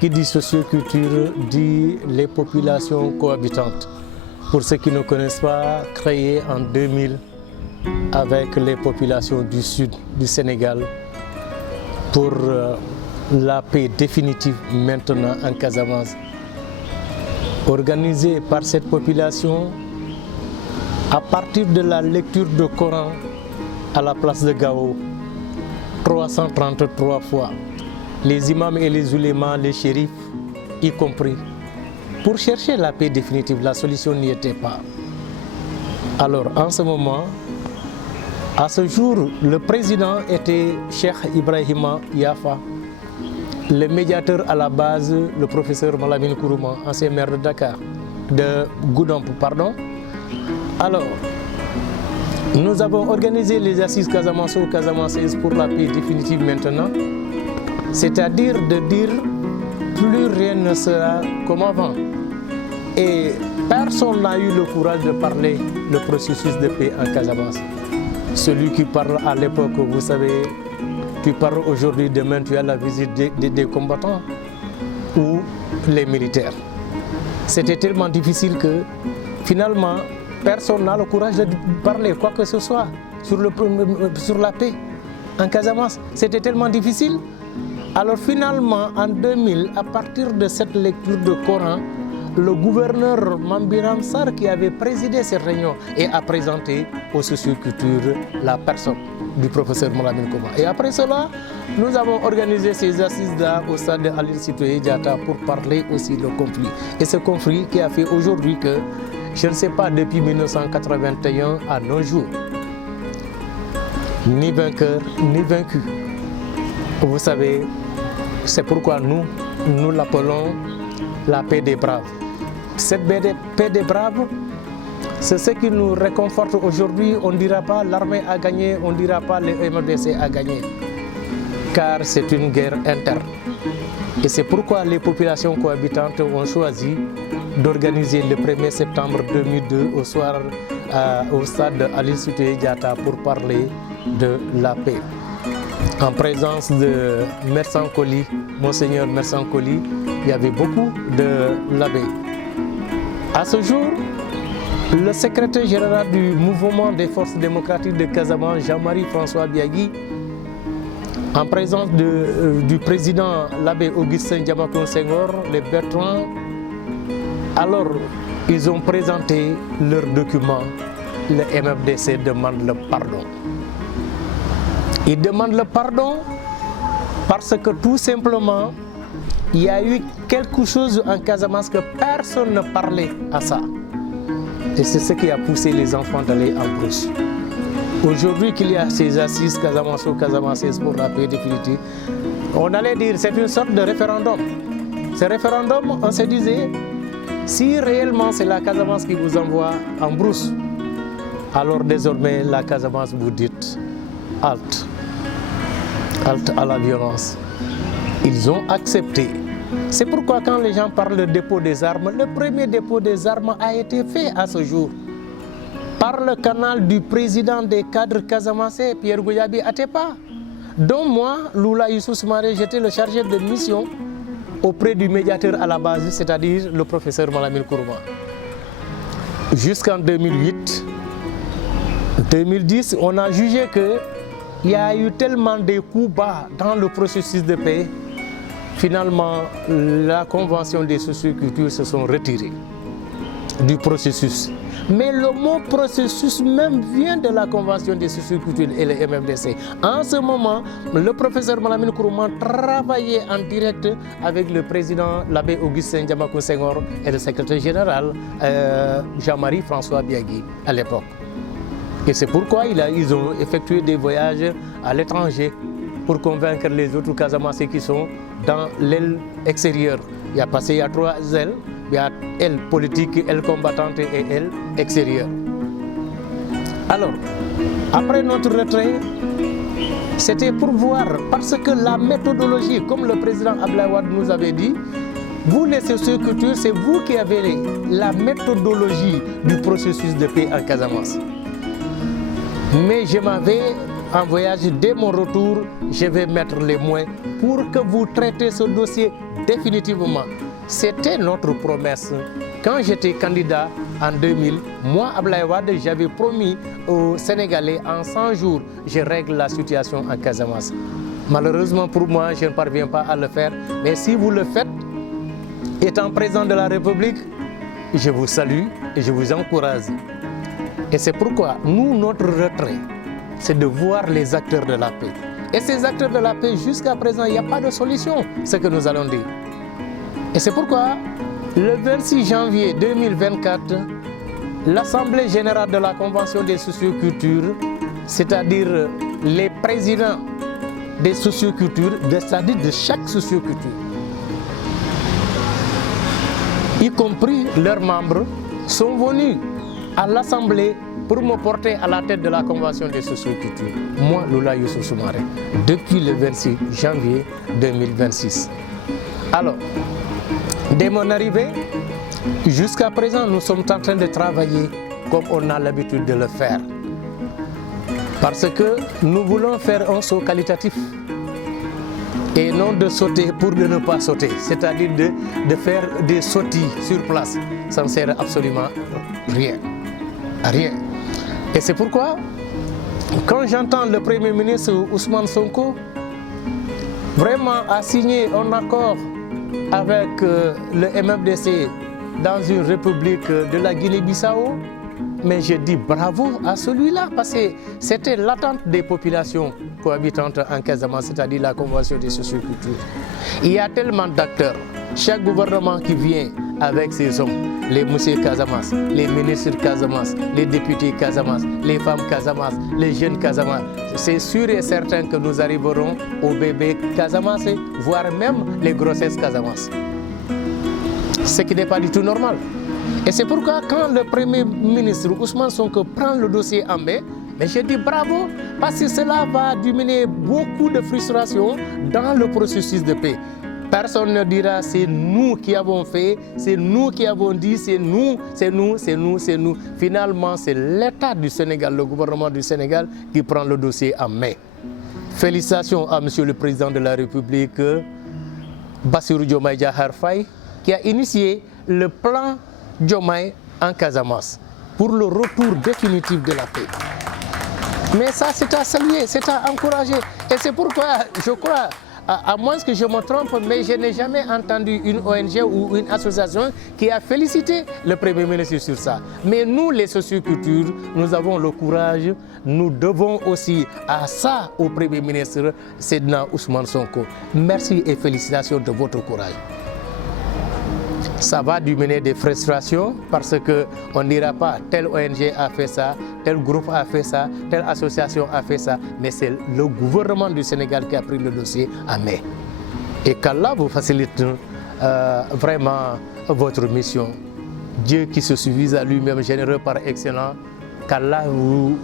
Qui dit socioculture dit les populations cohabitantes. Pour ceux qui ne connaissent pas, créé en 2000 avec les populations du sud du Sénégal pour la paix définitive maintenant en Casamance. Organisé par cette population à partir de la lecture du Coran à la place de Gao, 333 fois. Les imams et les oulémas, les shérifs y compris, pour chercher la paix définitive. La solution n'y était pas. Alors en ce moment, à ce jour, le président était Cheikh Ibrahima Yafa, le médiateur à la base, le professeur Malamine Kourouma, ancien maire de Dakar, de Goudomp, pardon. Alors, nous avons organisé les assises Casamance pour la paix définitive maintenant. C'est-à-dire de dire plus rien ne sera comme avant. Et personne n'a eu le courage de parler le processus de paix en Casamance. Celui qui parle à l'époque, vous savez, tu parles aujourd'hui, demain tu as la visite des combattants ou les militaires. C'était tellement difficile que finalement personne n'a le courage de parler quoi que ce soit sur la paix en Casamance. C'était tellement difficile. Alors finalement, en 2000, à partir de cette lecture de Coran, le gouverneur Mambiram Sarr, qui avait présidé cette réunion et a présenté aux sociocultures la personne du professeur Malamine Kourouma. Et après cela, nous avons organisé ces assises-là au stade de Aline Sitoé Diatta pour parler aussi du conflit. Et ce conflit qui a fait aujourd'hui que, je ne sais pas, depuis 1981 à nos jours, ni vainqueur, ni vaincu. Vous savez, c'est pourquoi nous l'appelons la paix des braves. Cette paix des braves, c'est ce qui nous réconforte aujourd'hui. On ne dira pas l'armée a gagné, on ne dira pas le MDC a gagné, car c'est une guerre interne. Et c'est pourquoi les populations cohabitantes ont choisi d'organiser le 1er septembre 2002 au soir au stade de Aline Sitoé Diatta pour parler de la paix. En présence de Mersankoli, Monseigneur Mersankoli, il y avait beaucoup de l'abbé. À ce jour, le secrétaire général du mouvement des forces démocratiques de Casamance, Jean-Marie François Biagui, en présence du président l'abbé Augustin Diamacoune Senghor, les Bertrands, alors ils ont présenté leur document. Le MFDC demande le pardon. Il demande le pardon parce que tout simplement, il y a eu quelque chose en Casamance que personne ne parlait à ça. Et c'est ce qui a poussé les enfants d'aller en brousse. Aujourd'hui qu'il y a ces assises Casamance pour la paix définitive, on allait dire c'est une sorte de référendum. Ce référendum, on se disait, si réellement c'est la Casamance qui vous envoie en brousse, alors désormais la Casamance vous dit halte. Halte à la violence. Ils ont accepté. C'est pourquoi quand les gens parlent de dépôt des armes, le premier dépôt des armes a été fait à ce jour par le canal du président des cadres casamançais, Pierre Gouyabi Atepa, dont moi, Lula Youssouf Soumaré, j'étais le chargé de mission auprès du médiateur à la base, c'est-à-dire le professeur Malamine Kourouma. Jusqu'en 2008, 2010, on a jugé qu'il y a eu tellement de coups bas dans le processus de paix. Finalement, la convention des sociocultures se sont retirées du processus. Mais le mot processus même vient de la convention des sociocultures et le MFDC. En ce moment, le professeur Malamine Kourouma travaillait en direct avec le président, l'abbé Augustin Diamacoune Senghor et le secrétaire général Jean-Marie François Biagui à l'époque. Et c'est pourquoi ils ont effectué des voyages à l'étranger pour convaincre les autres Casamassés qui sont dans l'aile extérieure. Il y a 3 ailes. Il y a aile politique, aile combattante et aile extérieure. Alors, après notre retrait, c'était pour voir, parce que la méthodologie, comme le président Abdoulaye Wade nous avait dit, vous les sociocultures, c'est vous qui avez la méthodologie du processus de paix en Casamance. Mais je m'avais en voyage, dès mon retour, je vais mettre les moyens pour que vous traitez ce dossier définitivement. C'était notre promesse. Quand j'étais candidat en 2000, moi, Abdoulaye Wade, j'avais promis aux Sénégalais en 100 jours, je règle la situation en Casamance. Malheureusement pour moi, je ne parviens pas à le faire. Mais si vous le faites, étant président de la République, je vous salue et je vous encourage. Et c'est pourquoi nous, notre retrait, c'est de voir les acteurs de la paix. Et ces acteurs de la paix, jusqu'à présent, il n'y a pas de solution, ce que nous allons dire. Et c'est pourquoi, le 26 janvier 2024, l'Assemblée générale de la Convention des sociocultures, c'est-à-dire les présidents des sociocultures, c'est-à-dire de chaque socioculture, y compris leurs membres, sont venus à l'Assemblée pour me porter à la tête de la Convention des sociocultures. Moi, Lula Youssouf Soumaré, depuis le 26 janvier 2026. Alors, dès mon arrivée, jusqu'à présent, nous sommes en train de travailler comme on a l'habitude de le faire. Parce que nous voulons faire un saut qualitatif et non de sauter pour ne pas sauter, c'est-à-dire de faire des sautilles sur place. Ça ne sert absolument rien. Rien. Et c'est pourquoi, quand j'entends le Premier ministre Ousmane Sonko vraiment a signé un accord avec le MFDC dans une république de la Guinée-Bissau, mais je dis bravo à celui-là parce que c'était l'attente des populations cohabitantes en Casamance, c'est-à-dire la Convention des sociocultures. Il y a tellement d'acteurs. Chaque gouvernement qui vient avec ses hommes, les messieurs Casamance, les ministres Casamance, les députés Casamance, les femmes Casamance, les jeunes Casamance, c'est sûr et certain que nous arriverons au bébé Casamance, voire même les grossesses Casamance. Ce qui n'est pas du tout normal. Et c'est pourquoi quand le Premier ministre Ousmane Sonko prend le dossier en main, mais je dis bravo, parce que cela va diminuer beaucoup de frustration dans le processus de paix. Personne ne dira c'est nous qui avons fait, c'est nous qui avons dit, c'est nous, c'est nous, c'est nous, c'est nous. Finalement, c'est l'État du Sénégal, le gouvernement du Sénégal qui prend le dossier en main. Félicitations à Monsieur le Président de la République, Bassirou Diomaye Diakhar Faye, qui a initié le plan Diomaye en Casamance pour le retour définitif de la paix. Mais ça, c'est à saluer, c'est à encourager. Et c'est pourquoi, je crois, à moins que je me trompe, mais je n'ai jamais entendu une ONG ou une association qui a félicité le Premier ministre sur ça. Mais nous, les sociocultures, nous avons le courage, nous devons aussi à ça au Premier ministre, Seydina Ousmane Sonko. Merci et félicitations de votre courage. Ça va diminuer des frustrations parce qu'on ne dira pas telle ONG a fait ça, tel groupe a fait ça, telle association a fait ça, mais c'est le gouvernement du Sénégal qui a pris le dossier en main. Et qu'Allah vous facilite vraiment votre mission. Dieu qui se suffise à lui-même, généreux par excellence, qu'Allah vous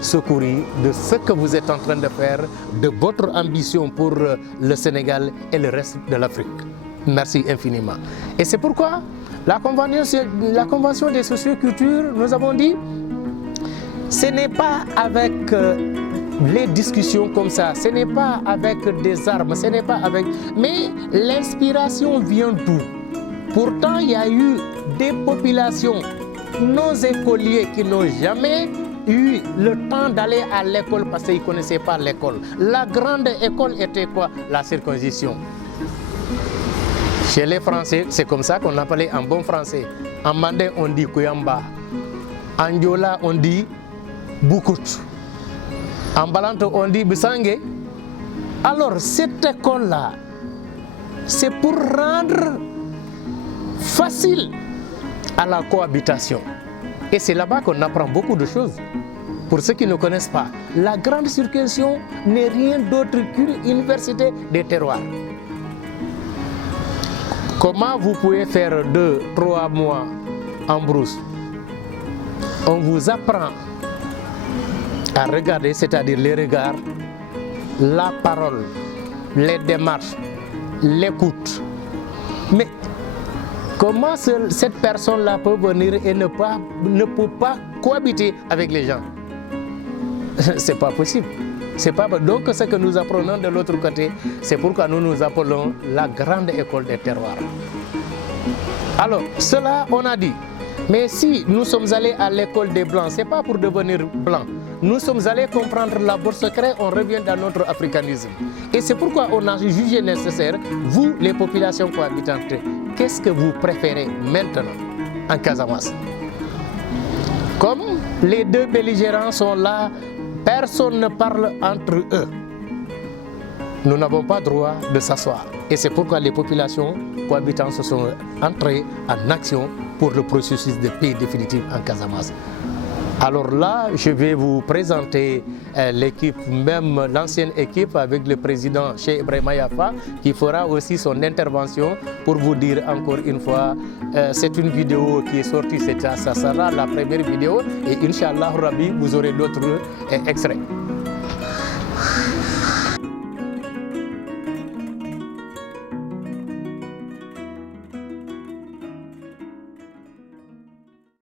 secourir de ce que vous êtes en train de faire, de votre ambition pour le Sénégal et le reste de l'Afrique. Merci infiniment. Et c'est pourquoi la Convention des sociocultures, nous avons dit, ce n'est pas avec les discussions comme ça, ce n'est pas avec des armes, ce n'est pas avec... Mais l'inspiration vient d'où? Pourtant, il y a eu des populations, nos écoliers qui n'ont jamais eu le temps d'aller à l'école parce qu'ils ne connaissaient pas l'école. La grande école était quoi? La circoncision. Chez les Français, c'est comme ça qu'on appelait en bon français. En mandin, on dit Kouyamba. En Diola, on dit Boukout. En Balante, on dit Bissangé. Alors, cette école-là, c'est pour rendre facile à la cohabitation. Et c'est là-bas qu'on apprend beaucoup de choses. Pour ceux qui ne connaissent pas, la grande circoncision n'est rien d'autre qu'une université des terroirs. Comment vous pouvez faire 2-3 mois en brousse? On vous apprend à regarder, c'est-à-dire les regards, la parole, les démarches, l'écoute. Mais comment cette personne-là peut venir et ne peut pas cohabiter avec les gens? C'est pas possible. C'est pas bon. Donc ce que nous apprenons de l'autre côté, c'est pourquoi nous appelons la grande école des terroirs. Alors, cela, on a dit. Mais si nous sommes allés à l'école des Blancs, ce n'est pas pour devenir blancs. Nous sommes allés comprendre l'abord secret, on revient dans notre africanisme. Et c'est pourquoi on a jugé nécessaire, vous, les populations cohabitantes, qu'est-ce que vous préférez maintenant en Casamance? Comme les deux belligérants sont là, personne ne parle entre eux. Nous n'avons pas droit de s'asseoir. Et c'est pourquoi les populations cohabitantes se sont entrées en action pour le processus de paix définitive en Casamance. Alors là, je vais vous présenter l'équipe, même l'ancienne équipe avec le président Cheikh Ibrahima Yafa, qui fera aussi son intervention pour vous dire encore une fois, c'est une vidéo qui est sortie, ça sera la première vidéo et Inch'Allah Rabbi, vous aurez d'autres extraits.